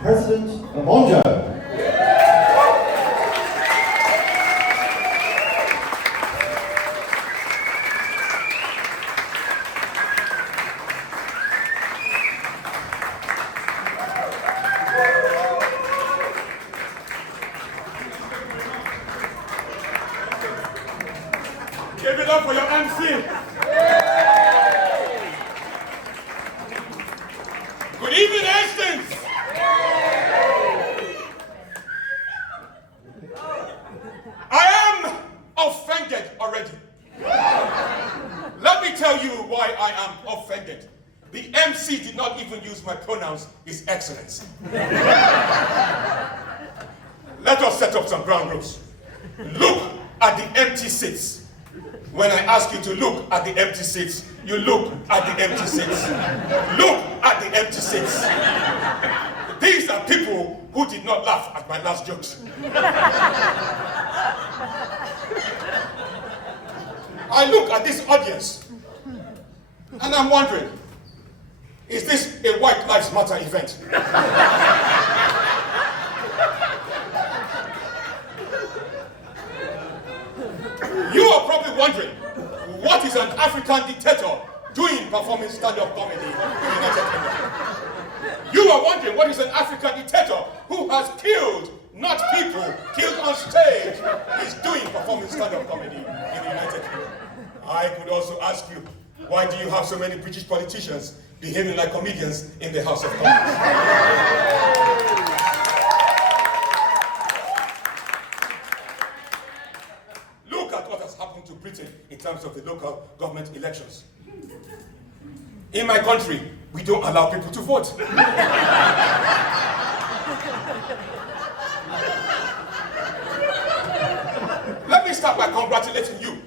President Amonjo. Give it up for your MC. Good evening, Hastings. I am offended already. Let me tell you why I am offended. The MC did not even use my pronouns, His Excellency. Let us set up some ground rules. Look at the empty seats. When I ask you to look at the empty seats, you look at the empty seats. Look at the empty seats. These are people who did not laugh at my last jokes. I look at this audience and I'm wondering, is this a White Lives Matter event? You are probably wondering, what is an African dictator doing performing stand-up comedy in the United Kingdom? You are wondering, what is an African dictator who has killed, not people, killed on stage, is doing performing stand-up comedy in the United Kingdom? I could also ask you, why do you have so many British politicians behaving like comedians in the House of Commons? Look at what has happened to Britain in terms of the local government elections. In my country, we don't allow people to vote. Let me start by congratulating you.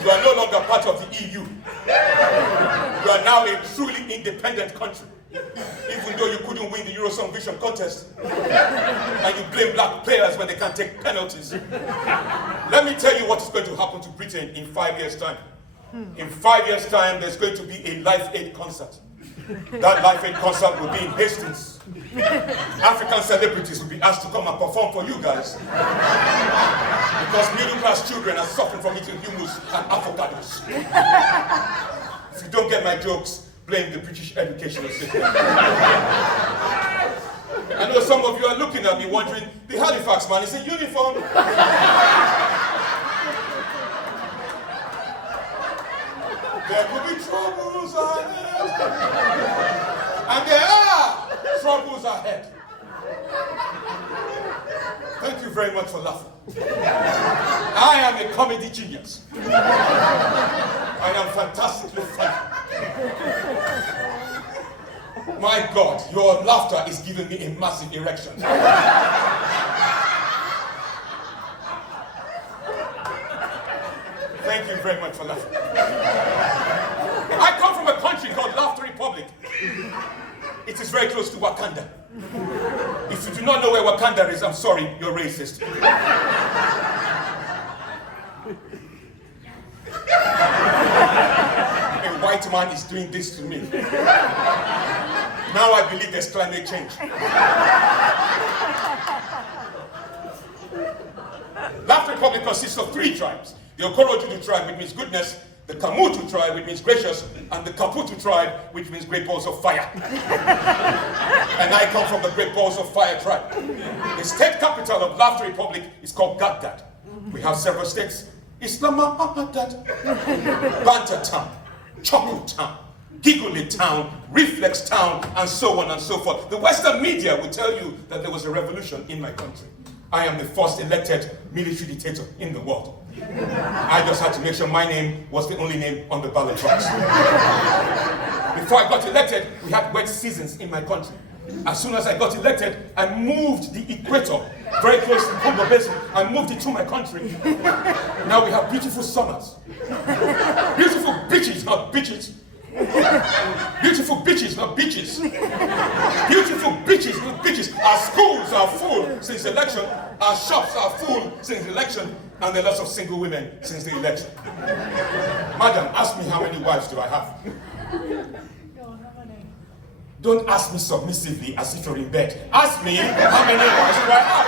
You are no longer part of the EU. You are now a truly independent country. Even though you couldn't win the Eurosong Vision contest, and you blame black players when they can't take penalties. Let me tell you what is going to happen to Britain in 5 years' time. In 5 years' time, there's going to be a Live Aid concert. That Live Aid concert will be in Hastings. African celebrities will be asked to come and perform for you guys. Because middle-class children are suffering from eating hummus and avocados. If you don't get my jokes, blame the British educational system. I know some of you are looking at me wondering, the Halifax man is in uniform. There could be troubles ahead. And there are troubles ahead. Thank you very much for laughing. I am a comedy genius. I am fantastically funny. My God, your laughter is giving me a massive erection. Thank you very much for laughing. I come from a country called Laughter Republic. It is very close to Wakanda. If you do not know where Wakanda is, I'm sorry, you're racist. A white man is doing this to me. Now I believe there's climate change. Laughter Republic consists of 3 tribes. The Okorojudu tribe, which means goodness, the Kamutu tribe, which means gracious, and the Kaputu tribe, which means great balls of fire. And I come from the Great Balls of Fire tribe. The state capital of Laughter Republic is called Baghdad. We have several states: Islamabad, Banter Town, Chocolate Town, Giggly Town, Reflex Town, and so on and so forth. The Western media will tell you that there was a revolution in my country. I am the first elected military dictator in the world. I just had to make sure my name was the only name on the ballot box. Before I got elected, we had wet seasons in my country. As soon as I got elected, I moved the equator very close to Congo Basin. I moved it to my country. Now we have beautiful summers. Beautiful beaches, not beaches. Beautiful beaches, not beaches. Beautiful beaches, not beaches. Our schools are full since the election. Our shops are full since the election. And there are lots of single women since the election. Madam, ask me how many wives do I have? Don't ask me submissively as if you're in bed. Ask me how many wives do I have?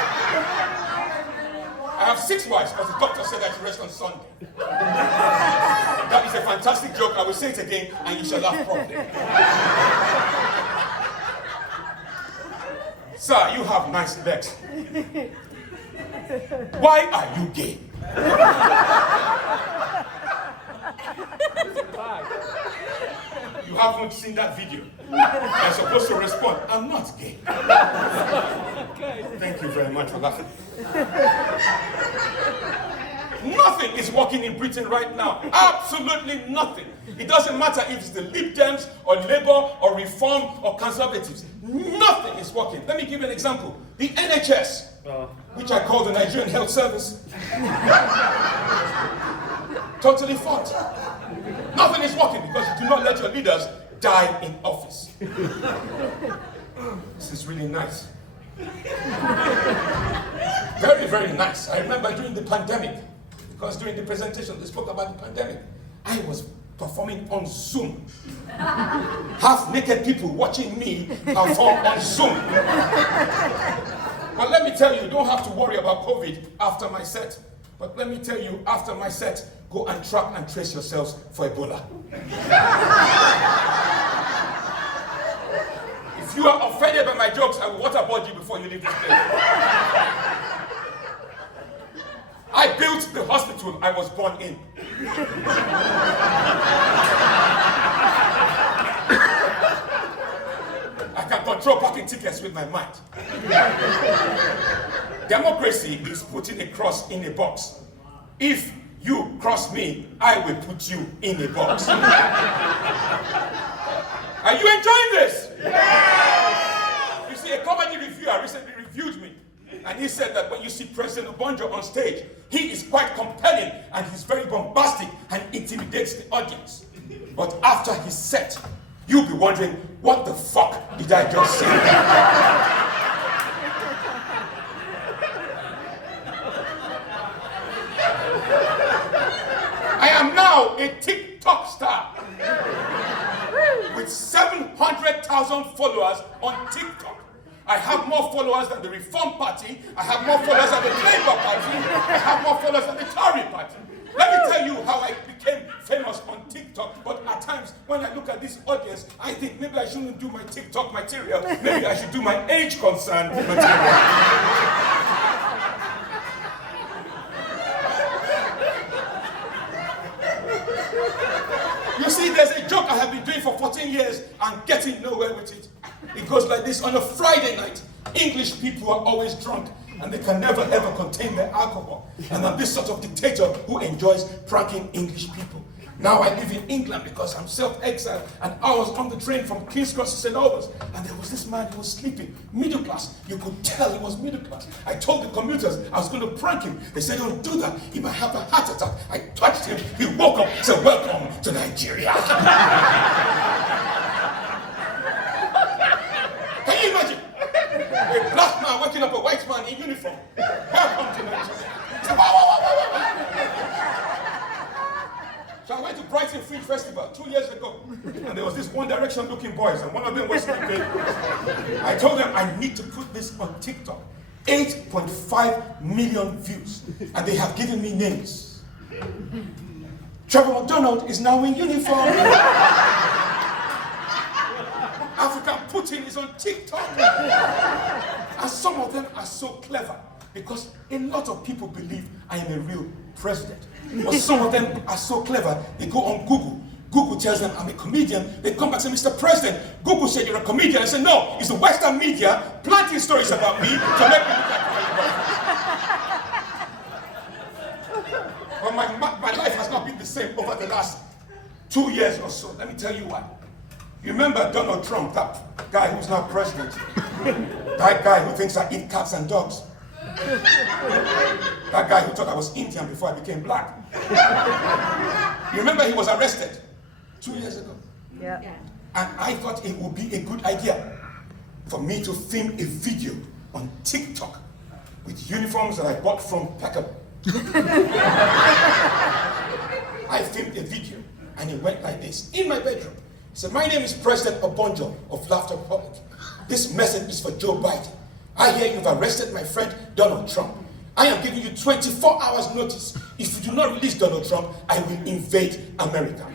I have 6 wives, but the doctor said I should rest on Sunday. That is a fantastic joke. I will say it again, and you shall laugh properly. Sir, you have nice legs. Why are you gay? You haven't seen that video. I'm supposed to respond, I'm not gay. Thank you very much for laughing. Nothing is working in Britain right now. Absolutely nothing. It doesn't matter if it's the Lib Dems or Labour or Reform or Conservatives. Nothing is working. Let me give you an example. The NHS, which I call the Nigerian Health Service, totally fucked. Nothing is working because you do not let your leaders die in office. This is really nice. Very, very nice. I remember during the pandemic, because during the presentation they spoke about the pandemic, I was performing on Zoom. Half-naked people watching me perform on Zoom. But let me tell you, you don't have to worry about COVID after my set. But let me tell you, after my set, go and track and trace yourselves for Ebola. If you are offended by my jokes, I will waterboard you before you leave this place. I built the hospital I was born in. I can control parking tickets with my mind. Democracy is putting a cross in a box. If you cross me, I will put you in a box. Are you enjoying this? Yes! You see, a comedy reviewer recently reviewed me, and he said that when you see President Obonjo on stage, he is quite compelling, and he's very bombastic and intimidates the audience. But after his set, you'll be wondering, what the fuck did I just say? I am now a TikTok star with 700,000 followers on TikTok. I have more followers than the Reform Party. I have more followers than the Labour Party. I have more followers than the Tory Party. Let me tell you how I became famous on TikTok, but at times when I look at this audience, I think maybe I shouldn't do my TikTok material. Maybe I should do my age concerned material. You see, there's a joke I have been doing for 14 years and getting nowhere with it. It goes like this: on a Friday night, English people are always drunk and they can never ever contain their alcohol. And I'm this sort of dictator who enjoys pranking English people. Now I live in England because I'm self-exiled, and I was on the train from King's Cross to St. Albans, and there was this man who was sleeping, middle class. You could tell he was middle class. I told the commuters I was going to prank him. They said, don't do that, he might have a heart attack. I touched him, he woke up, said, welcome to Nigeria. Can you imagine? A black man waking up a white man in uniform. Welcome to Nigeria. So, so I went to Brighton Fringe Festival 2 years ago, and there was this One Direction looking boys, and one of them was sleeping. I told them I need to put this on TikTok. 8.5 million views, and they have given me names. Trevor McDonald is now in uniform. African Putin is on TikTok. And some of them are so clever because a lot of people believe I am a real president. But some of them are so clever, they go on Google. Google tells them I'm a comedian. They come back and say, Mr. President, Google said you're a comedian. I said, no, it's the Western media planting stories about me to make me look like Well, my life has not been the same over the last 2 years or so. Let me tell you why. You remember Donald Trump, that guy who's now president? That guy who thinks I eat cats and dogs? That guy who thought I was Indian before I became black? You remember he was arrested 2 years ago? Yeah. And I thought it would be a good idea for me to film a video on TikTok with uniforms that I bought from Peckham. I filmed a video and it went like this. In my bedroom, So my name is President Obonjo of Laughter Republic. This message is for Joe Biden. I hear you've arrested my friend Donald Trump. I am giving you 24 hours notice. If you do not release Donald Trump, I will invade America.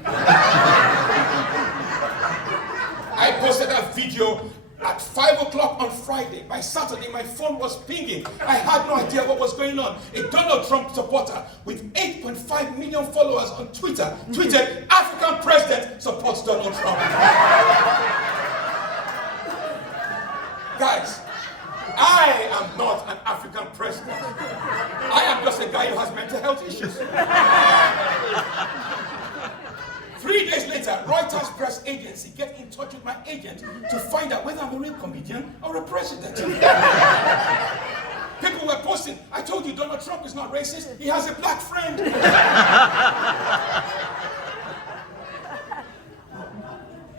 I posted that video at 5 o'clock on Friday. By Saturday, my phone was pinging. I had no idea what was going on. A Donald Trump supporter with 8.5 million followers on Twitter tweeted, "African president supports Donald Trump." Guys, I am not an African president. I am just a guy who has mental health issues. 3 days later, Reuters press agency get in touch with my agent to find out whether I'm a real comedian or a president. People were posting, "I told you Donald Trump is not racist. He has a black friend."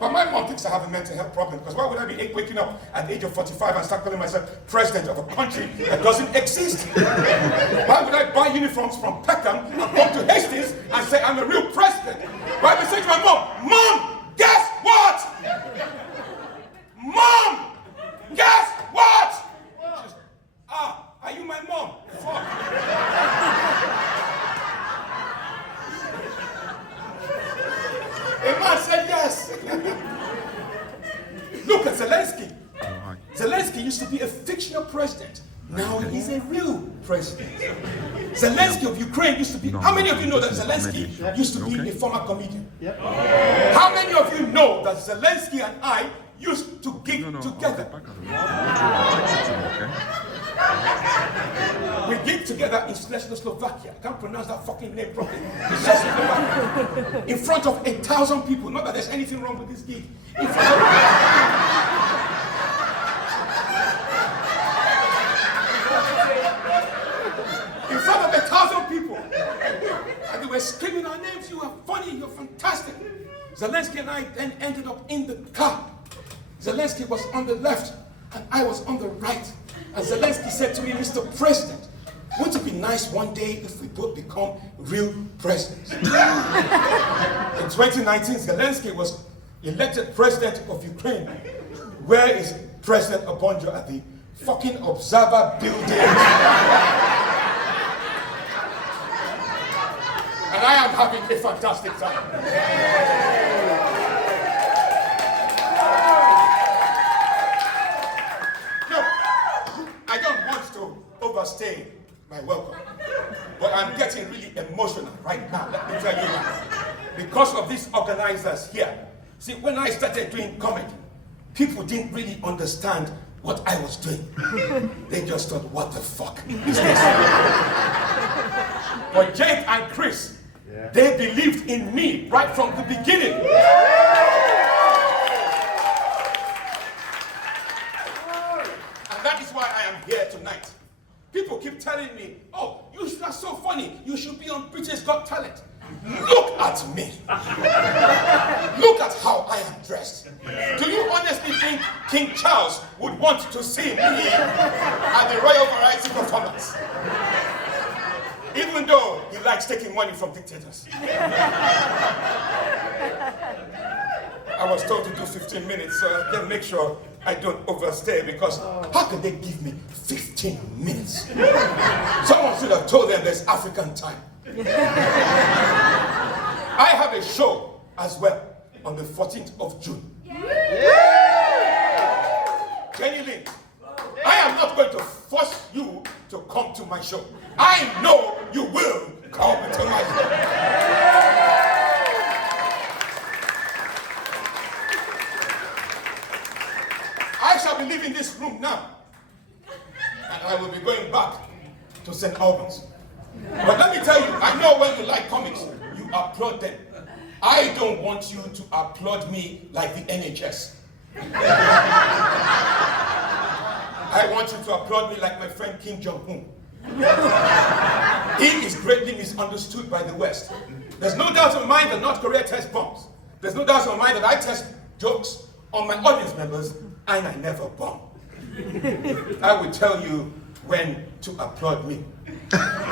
But my mom thinks I have a mental health problem, because why would I be waking up at the age of 45 and start calling myself president of a country that doesn't exist? Why would I buy uniforms from Peckham and come to Hastings and say I'm a real president? Why would I say to my mom, "Mom, guess what? Mom, guess what?" She's, "Are you my mom?" Fuck. A man said yes. Look at Zelensky. Zelensky used to be a fictional president. Now he's a real president. Zelensky of Ukraine used to be... How many of you know that Zelensky used to be a former comedian? How many of you know that Zelensky and I used to gig together? We gig together in Czechoslovakia. I can't pronounce that fucking name properly. Czechoslovakia. In front of 8,000 people. Not that there's anything wrong with this gig. In front of... in front of 1,000 people. And they were screaming our names. "You are funny, you're fantastic." Zelensky and I then ended up in the car. Zelensky was on the left and I was on the right. And Zelensky said to me, "Mr. President, wouldn't it be nice one day if we both become real presidents?" In 2019, Zelensky was elected president of Ukraine. Where is President Obonjo? At the fucking Observer building. And I am having a fantastic time. Look, I don't want to overstay my welcome, but I'm getting really emotional right now, let me tell you why. Because of these organizers here. See, when I started doing comedy, people didn't really understand what I was doing. They just thought, "What the fuck is this?" But Jake and Chris, they believed in me right from the beginning. And that is why I am here tonight. People keep telling me, "Oh, you are so funny. You should be on Britain's Got Talent." Look at me. Look at how I am dressed. Do you honestly think King Charles would want to see me at the Royal Variety Performance? Even though he likes taking money from dictators. I was told to do 15 minutes, so I can make sure I don't overstay, because how can they give me 15 minutes? Someone should have told them there's African time. I have a show as well on the 14th of June. Jenny Lynn, I am not going to force you to come to my show. I know you will come to my show. I shall be leaving this room now, and I will be going back to St. Albans. But let me tell you, I know when you like comics, you applaud them. I don't want you to applaud me like the NHS. I want you to applaud me like my friend Kim Jong-un. He is greatly misunderstood by the West. There's no doubt in my mind that North Korea tests bombs. There's no doubt in my mind that I test jokes on my audience members, and I never bomb. I will tell you when to applaud me.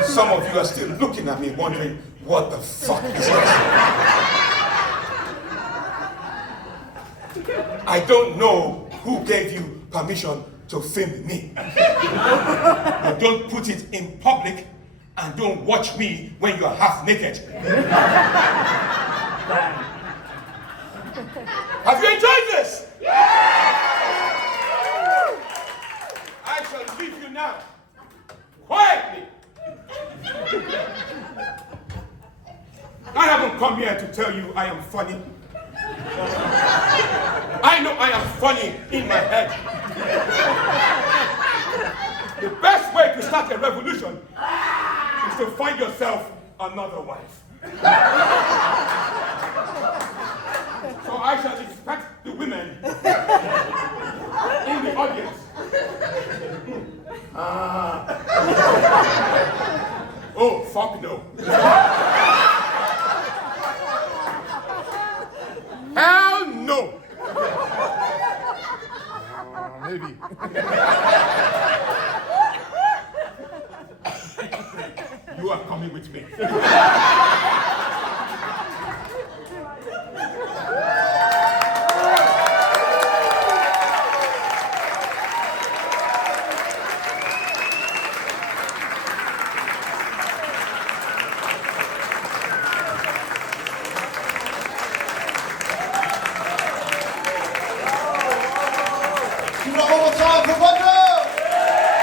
Some of you are still looking at me wondering, what the fuck is this? I don't know who gave you permission to film me. But don't put it in public and don't watch me when you're half naked. Have you enjoyed this? I shall leave you now. Quietly. I haven't come here to tell you I am funny. I know I am funny in my head. The best way to start a revolution is to find yourself another wife. So I shall expect the women in the audience. Oh, fuck no.